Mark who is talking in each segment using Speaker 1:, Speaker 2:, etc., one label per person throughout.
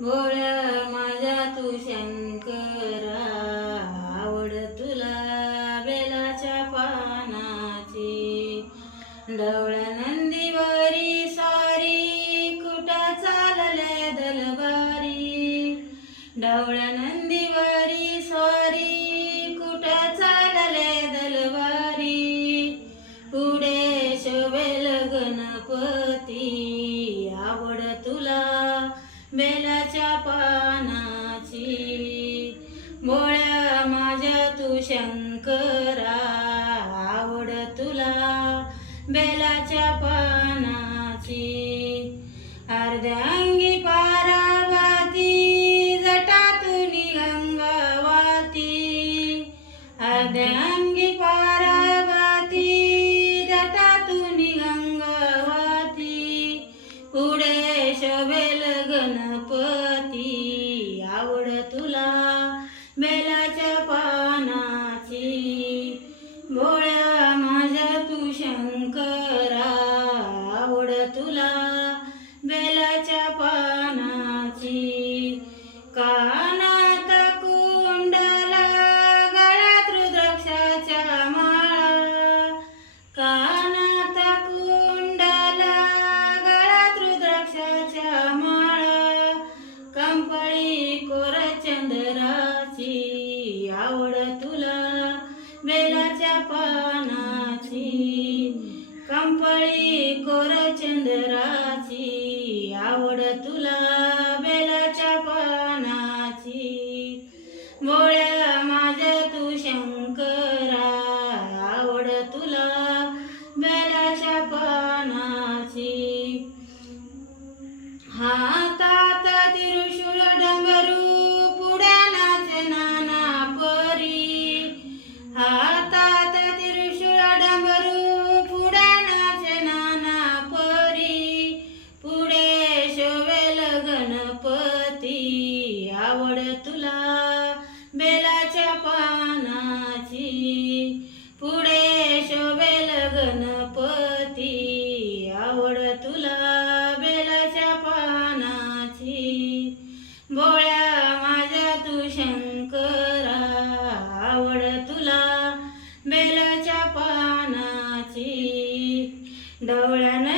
Speaker 1: गोळ माझा तू शंकरा आवड तुला बेलाच्या पानाची. डवळ नंदीवरी सारी कुठं चालले दलबारी? डवळ शंकरा आवड तुला बेलाच्या पानाची. अर्ध्यांगी पारावाती जटातून गंगावाती. अर्ध्यांगी पारावाती जटातून गंगावाती. पुढे शोभेल गणपती आवड तुला. तुला बोळ्या माझ्या तू शंकरा आवड तुला बेलाच्या पानाची. हा बेलाच्या पानाची. पुढे शोभेल गणपती. आवड तुला बेलाच्या पानाची. बोळ्या माझ्या तू शंकरा. आवड तुला बेलाच्या पानाची. डवळ्यानं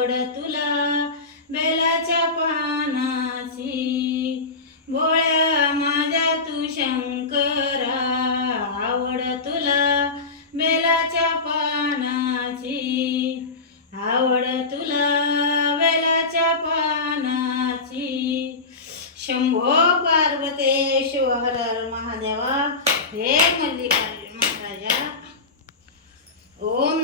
Speaker 1: आवड तुला बेलाच्या पानाची. भोळ्या माझ्या तू शंकरा आवड तुला बेलाच्या पानाची. आवड तुला बेलाच्या पानाची. शंभो पार्वतेश्वर महादेवा हे मल्लिकार्जुन.